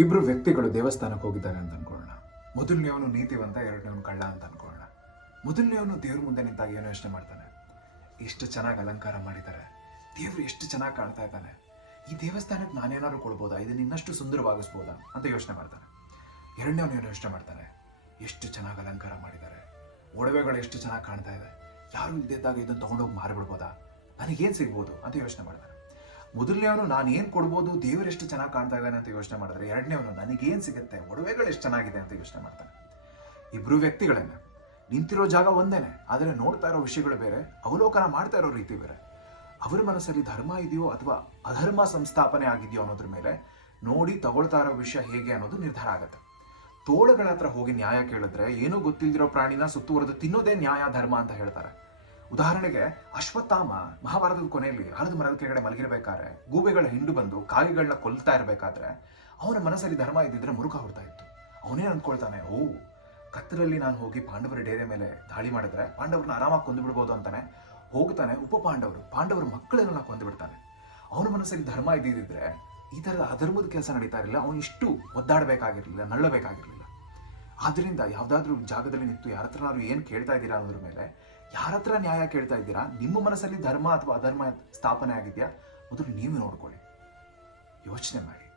ಇಬ್ರು ವ್ಯಕ್ತಿಗಳು ದೇವಸ್ಥಾನಕ್ಕೆ ಹೋಗಿದ್ದಾರೆ ಅಂತ ಅನ್ಕೊಳ್ಳೋಣ. ಮೊದಲನೇವನು ನೀತಿವಂತ ಎರಡನೇವನು ಕಳ್ಳ ಅಂತ ಅನ್ಕೊಳ್ಳೋಣ. ಮೊದಲನೇವನು ದೇವ್ರ ಮುಂದೆ ನಿಂತಾಗ ಏನು ಯೋಚನೆ ಮಾಡ್ತಾನೆ? ಎಷ್ಟು ಚೆನ್ನಾಗಿ ಅಲಂಕಾರ ಮಾಡಿದ್ದಾರೆ. ದೇವ್ರು ಎಷ್ಟು ಚೆನ್ನಾಗಿ ಕಾಣ್ತಾ ಇದ್ದಾನೆ. ಈ ದೇವಸ್ಥಾನಕ್ಕೆ ನಾನೇನಾದ್ರು ಕೊಡ್ಬೋದಾ? ಇದನ್ನ ಇನ್ನಷ್ಟು ಸುಂದರವಾಗಿಸ್ಬೋದಾ? ಅಂತ ಯೋಚನೆ ಮಾಡ್ತಾನೆ. ಎರಡನೇವನು ಏನು ಯೋಚನೆ ಮಾಡ್ತಾನೆ? ಎಷ್ಟು ಚೆನ್ನಾಗಿ ಅಲಂಕಾರ ಮಾಡಿದ್ದಾರೆ. ಒಡವೆಗಳು ಎಷ್ಟು ಚೆನ್ನಾಗಿ ಕಾಣ್ತಾ ಇದೆ. ಯಾರು ಇದ್ದಿದ್ದಾಗ ಇದನ್ನು ತೊಗೊಂಡೋಗಿ ಮಾರಿಬಿಡ್ಬೋದಾ? ನನಗೇನು ಸಿಗ್ಬೋದು? ಅಂತ ಯೋಚನೆ ಮಾಡ್ತಾನೆ. ಮೊದಲನೇವನು ನಾನು ಏನು ಕೊಡ್ಬೋದು? ದೇವರು ಎಷ್ಟು ಚೆನ್ನಾಗಿ ಕಾಣ್ತಾ ಇದ್ದಾನೆ ಅಂತ ಯೋಚನೆ ಮಾಡಿದ್ರೆ ಎರಡನೇವನು ನನಗೇನು ಸಿಗುತ್ತೆ? ಒಡವೆಗಳು ಎಷ್ಟು ಚೆನ್ನಾಗಿದೆ ಅಂತ ಯೋಚನೆ ಮಾಡ್ತಾನೆ. ಇಬ್ಬರು ವ್ಯಕ್ತಿಗಳೇನೆ ನಿಂತಿರೋ ಜಾಗ ಒಂದೇನೆ, ಆದರೆ ನೋಡ್ತಾ ಇರೋ ವಿಷಯಗಳು ಬೇರೆ, ಅವಲೋಕನ ಮಾಡ್ತಾ ಇರೋ ರೀತಿ ಬೇರೆ. ಅವರ ಮನಸ್ಸಲ್ಲಿ ಧರ್ಮ ಇದೆಯೋ ಅಥವಾ ಅಧರ್ಮ ಸಂಸ್ಥಾಪನೆ ಆಗಿದೆಯೋ ಅನ್ನೋದ್ರ ಮೇಲೆ ನೋಡಿ ತಗೊಳ್ತಾ ಇರೋ ವಿಷಯ ಹೇಗೆ ಅನ್ನೋದು ನಿರ್ಧಾರ ಆಗುತ್ತೆ. ತೋಳಗಳ ಹತ್ರ ಹೋಗಿ ನ್ಯಾಯ ಕೇಳಿದ್ರೆ ಏನೂ ಗೊತ್ತಿಲ್ದಿರೋ ಪ್ರಾಣಿನ ಸುತ್ತುವರೆದು ತಿನ್ನೋದೇ ನ್ಯಾಯ, ಧರ್ಮ ಅಂತ ಹೇಳ್ತಾರೆ. ಉದಾಹರಣೆಗೆ ಅಶ್ವತ್ಥಾಮ ಮಹಾಭಾರತದ ಕೊನೆಯಲ್ಲಿ ಹಳದ ಮರದ ಕೆಳಗಡೆ ಮಲಗಿರ್ಬೇಕಾದ್ರೆ ಗೂಬೆಗಳ ಹಿಂಡು ಬಂದು ಕಾಗೆಗಳನ್ನ ಕೊಲ್ತಾ ಇರಬೇಕಾದ್ರೆ ಅವನ ಮನಸ್ಸಲ್ಲಿ ಧರ್ಮ ಇದ್ದಿದ್ರೆ ಮುರುಕ ಹೊಡ್ತಾ ಇತ್ತು. ಅವನೇನು ಅಂದ್ಕೊಳ್ತಾನೆ, ಓ, ಕತ್ತಲಲ್ಲಿ ನಾನು ಹೋಗಿ ಪಾಂಡವರ ಡೇರೆ ಮೇಲೆ ದಾಳಿ ಮಾಡಿದ್ರೆ ಪಾಂಡವರನ್ನ ಆರಾಮಾಗಿ ಕೊಂದು ಬಿಡ್ಬೋದು ಅಂತಾನೆ ಹೋಗ್ತಾನೆ ಉಪ ಪಾಂಡವರು. ಪಾಂಡವರ ಮಕ್ಕಳನ್ನ ಕೊಂದು ಬಿಡ್ತಾನೆ. ಅವನ ಮನಸ್ಸಲ್ಲಿ ಧರ್ಮ ಇದ್ದಿದ್ರೆ ಈ ಥರದ ಅಧರ್ಮದ ಕೆಲಸ ನಡೀತಾ ಇರಲಿಲ್ಲ. ಅವನು ಇಷ್ಟು ಒದ್ದಾಡಬೇಕಾಗಿರಲಿಲ್ಲ, ನಳ್ಳಬೇಕಾಗಿರಲಿಲ್ಲ. ಆದ್ರಿಂದ ಯಾವ್ದಾದ್ರೂ ಜಾಗದಲ್ಲಿ ನಿಂತು ಯಾರ ಹತ್ರನಾದ್ರು ಏನು ಕೇಳ್ತಾ ಇದ್ದೀರಾ ಅನ್ನೋದ್ರ ಮೇಲೆ ಯಾರ ಹತ್ರ ನ್ಯಾಯ ಕೇಳ್ತಾ ಇದ್ದೀರಾ? ನಿಮ್ಮ ಮನಸ್ಸಲ್ಲಿ ಧರ್ಮ ಅಥವಾ ಅಧರ್ಮ ಸ್ಥಾಪನೆ ಆಗಿದೆಯಾ? ಮೊದಲು ನೀವು ನೋಡ್ಕೊಳ್ಳಿ. ಯೋಚನೆ ಮಾಡಿ.